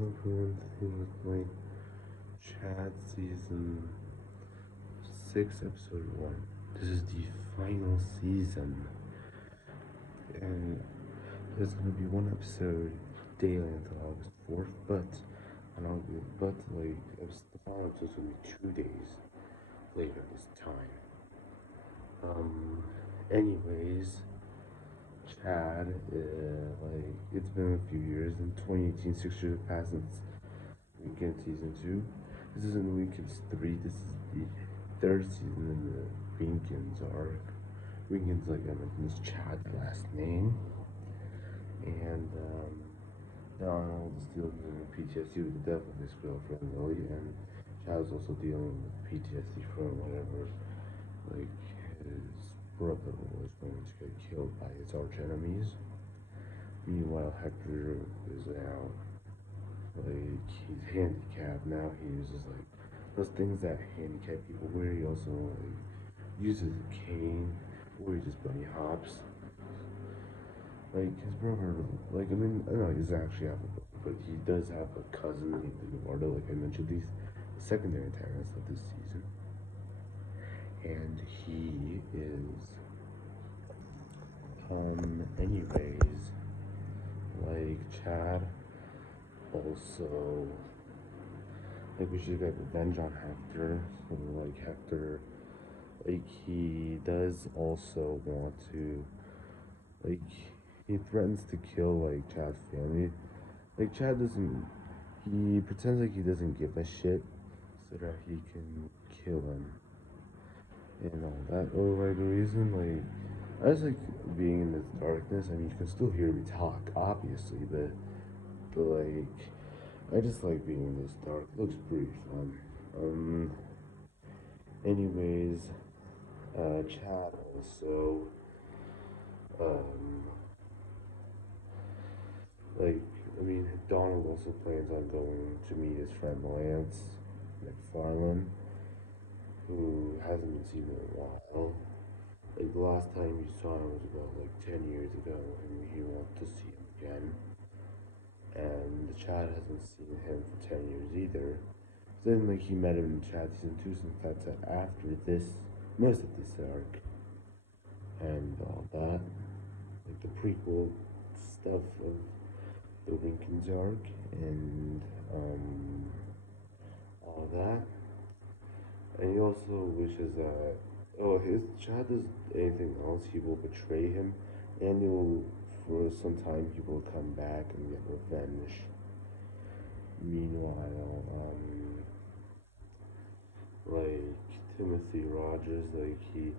everyone, thing with my Chad season 6, episode 1. This is the final season, and there's gonna be one episode daily until August 4th, the final episode's gonna be 2 days later this time. Anyways, Chad, it's been a few years. In 2018, 6 years have passed since Winkins season 2. This isn't Winkins 3, this is the third season in the Winkins arc. Winkins, like I mentioned, is Chad's last name. And, Donald is dealing with PTSD with the death of his girlfriend Lily, and Chad is also dealing with PTSD from whatever, his brother was going to get killed by his arch enemies. Meanwhile, Hector is now, he's handicapped now. He uses, those things that handicapped people wear. He also, uses a cane, or he just bunny hops. His brother, I don't know, he doesn't actually have a brother, but he does have a cousin named Eduardo, like I mentioned, he's the secondary antagonist of this season. And he is, anyways, Chad also, we should get revenge on Hector, so, Hector, he does also want to, he threatens to kill, Chad's family. Chad doesn't, he pretends like he doesn't give a shit so that he can kill him. And all that. Or, the reason, I just like being in this darkness. I mean, you can still hear me talk, obviously, but I just like being in this dark. It looks pretty fun. Anyways, Chad also, Donald also plans on going to meet his friend Lance McFarlane, who hasn't been seen in a while. The last time you saw him was about 10 years ago, and he wants to see him again. And Chad hasn't seen him for 10 years either. So then, he met him in Chad season 2, since that's after most of this arc, and all that. The prequel stuff of the Winkins arc, and, all that. And he also wishes that, his Chad does anything else, he will betray him, and for some time, he will come back and get revenge. Meanwhile, Timothy Rogers, he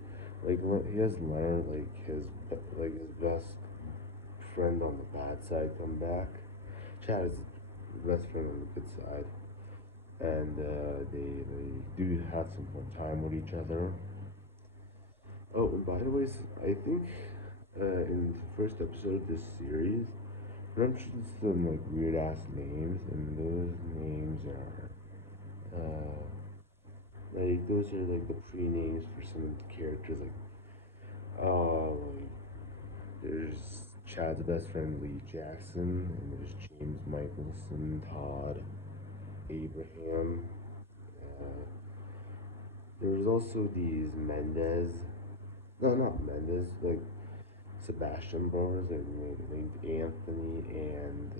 has Leonard, his best friend on the bad side, come back. Chad is his best friend on the good side, and they do have some fun time with each other. Oh, and by the way, I think in the first episode of this series, mentioned some weird ass names, and those names are those are the pre-names for some of the characters. There's Chad's best friend Lee Jackson, and there's James Michelson, Todd, Abraham. There's also these Mendez. No, not Mendez. Sebastian brothers, named Anthony and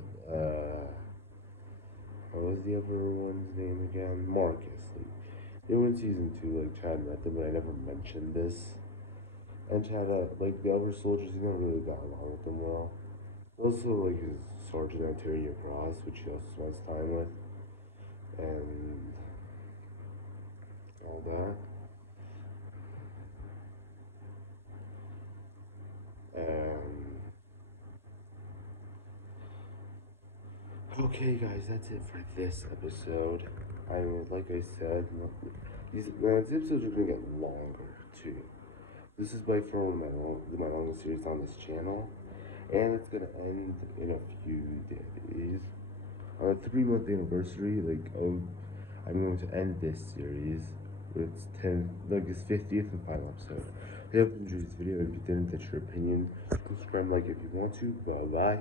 what was the other one's name again? Marcus. They were in season 2. Chad met them, but I never mentioned this. And Chad, the other soldiers, he never really got along with them well. Also, his Sergeant Antonio Cross, which he also spends time with, and all that. Okay, guys, that's it for this episode. Like I said, these episodes are gonna get longer too. This is by far my longest series on this channel, and it's gonna end in a few days. On a 3-month anniversary, I'm going to end this series with its 50th and final episode. I hope you enjoyed this video. If you didn't, that's your opinion. Subscribe, if you want to. Bye bye.